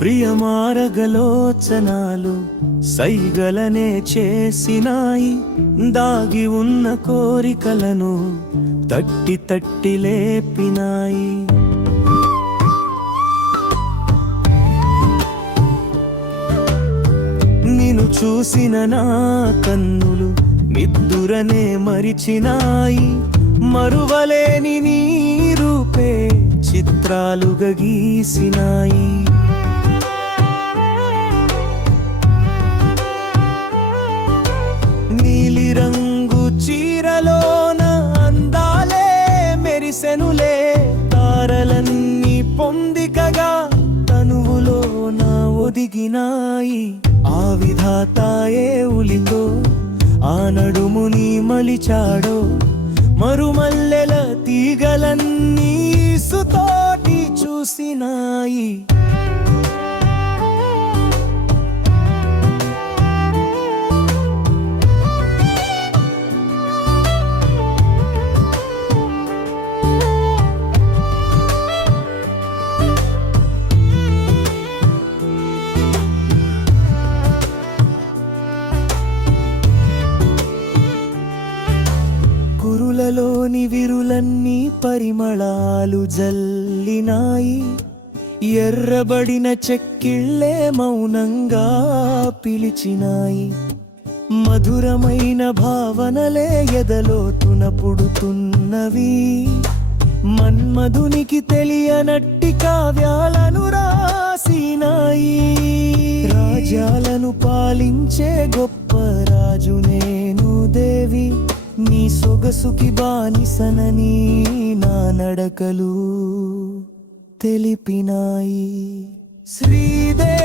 ప్రియమారగలోచనాలు సైగలనే చేసినాయి దాగి ఉన్న కోరికలను తట్టి తట్టి లేపినాయి. నిన్ను చూసిన నా కన్నులు నిద్దురనే మరిచినాయి మరువలేని నీ రూపే చిత్రాలుగా గీసినాయి. ఒలిగినాయి ఆ విధాతాయే ఉలితో ఆ నడుముని మలిచాడో. మరుమల్లెల తీగలన్నీ సుతోటి చూసినాయి. కురులలోని విరులన్నీ పరిమళాలు జల్లినాయి. ఎర్రబడిన చెక్కిళ్ళే మౌనంగా పిలిచినాయి. మధురమైన భావనలే ఎదలోతున పుడుతున్నవి. మన్మధునికి తెలియనట్టి కావ్యాలను రాసినాయి. రాజ్యాలను పాలించే గొప్ప రాజునే సొగసుకి బానిసనని నా నడకలు తెలిపినాయి. శ్రీదే